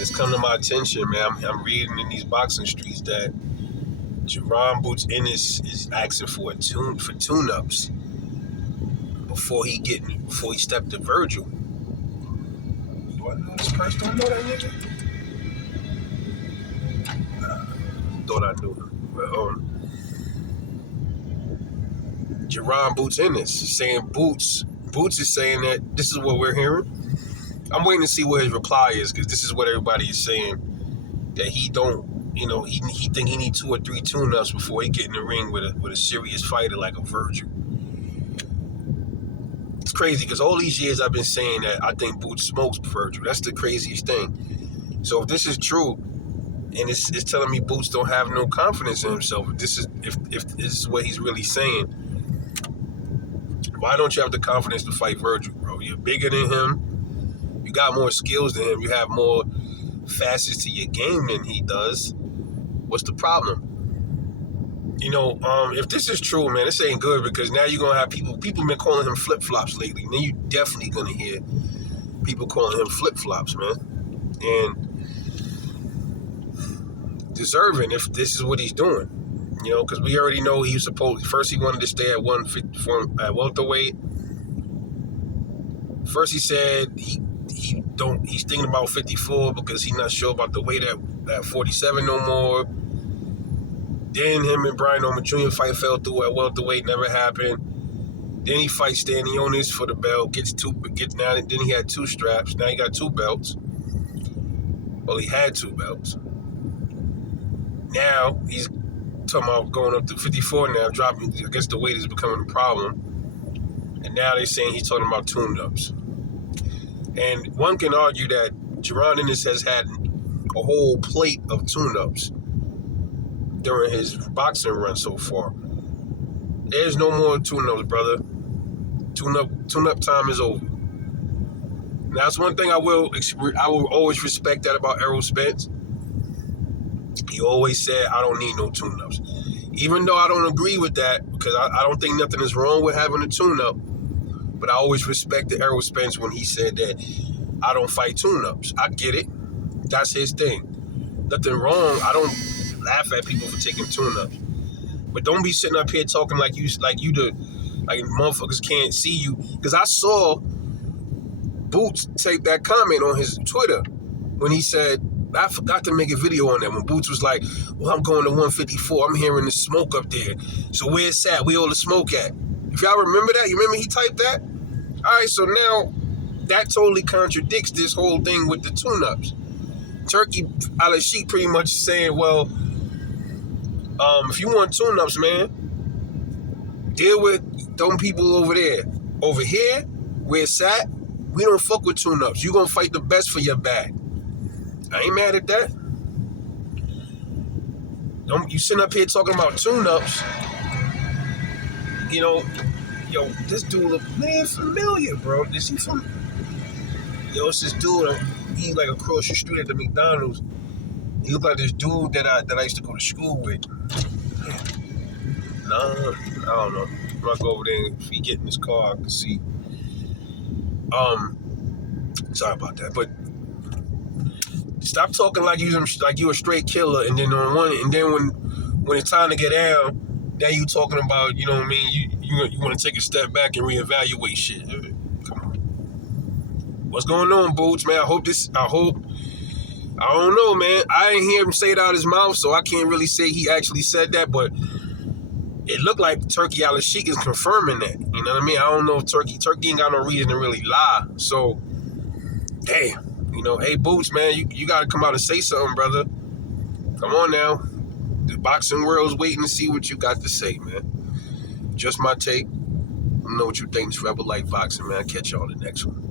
it's come to my attention, man. I'm reading in these boxing streets that Jaron Boots Ennis is asking for tune-ups before he stepped to Vergil. Do I know this person? Do I know that nigga? Thought I knew him. But, Jaron Boots Ennis is saying Boots is saying that this is what we're hearing. I'm waiting to see what his reply is, because this is what everybody is saying, that he don't, he think he need 2 or 3 tune-ups before he get in the ring with a serious fighter like a Vergil. It's crazy, because all these years I've been saying that I think Boots smokes Vergil. That's the craziest thing. So if this is true, and it's telling me Boots don't have no confidence in himself, if this is what he's really saying, why don't you have the confidence to fight Vergil, bro? You're bigger than him. You got more skills than him. You have more facets to your game than he does. What's the problem? If this is true, man, this ain't good, because now you're going to have people been calling him flip-flops lately. And then you're definitely going to hear people calling him flip-flops, man. And deserving if this is what he's doing. Because we already know he was first he wanted to stay at 154 at welterweight. First he said he's thinking about 54 because he's not sure about the weight at 47 no more. Then him and Brian Norman Jr. fight fell through at welterweight, never happened. Then he fights Stanionis for the belt, then he had 2 straps. Now he got 2 belts. Well, he had 2 belts. Now he's talking about going up to 54 now, dropping. I guess the weight is becoming a problem. And now they're saying he's talking about tune-ups. And one can argue that Jaron Ennis has had a whole plate of tune-ups during his boxing run so far. There's no more tune-ups, brother. Tune-up time is over. Now, that's one thing I will always respect that about Errol Spence. He always said, I don't need no tune-ups. Even though I don't agree with that, because I don't think nothing is wrong with having a tune-up, but I always respected Errol Spence when he said that I don't fight tune-ups. I get it. That's his thing. Nothing wrong. I don't laugh at people for taking tune-ups. But don't be sitting up here talking like motherfuckers can't see you. Because I saw Boots take that comment on his Twitter when he said, I forgot to make a video on that, when Boots was like, well, I'm going to 154. I'm hearing the smoke up there. So where's that? Where all the smoke at? If y'all remember that, you remember he typed that? All right, so now that totally contradicts this whole thing with the tune-ups. Turkey Al-Sheikh pretty much saying, well, if you want tune-ups, man, deal with them people over there. Over here, where it's at, we don't fuck with tune-ups. You gonna fight the best for your bag. I ain't mad at that. Don't you sitting up here talking about tune-ups. This dude look man familiar, bro. Is he from? It's this dude. He like across the street at the McDonald's. He look like this dude that I used to go to school with. Nah, I don't know. I'm gonna go over there. If he get in his car, I can see. Sorry about that, but stop talking like you a straight killer, and then when it's time to get down, now you talking about, you know what I mean? You want to take a step back and reevaluate shit. Come on. What's going on, Boots, man? I don't know, man. I ain't hear him say it out his mouth, so I can't really say he actually said that, but it looked like Turkey Al-Sheikh is confirming that. You know what I mean? I don't know if Turkey ain't got no reason to really lie. So, damn. Hey, Boots, man, you got to come out and say something, brother. Come on now. The boxing world's waiting to see what you got to say, man. Just my take. I don't know what you think. It's Rebel Life Boxing, man. I'll catch y'all in the next one.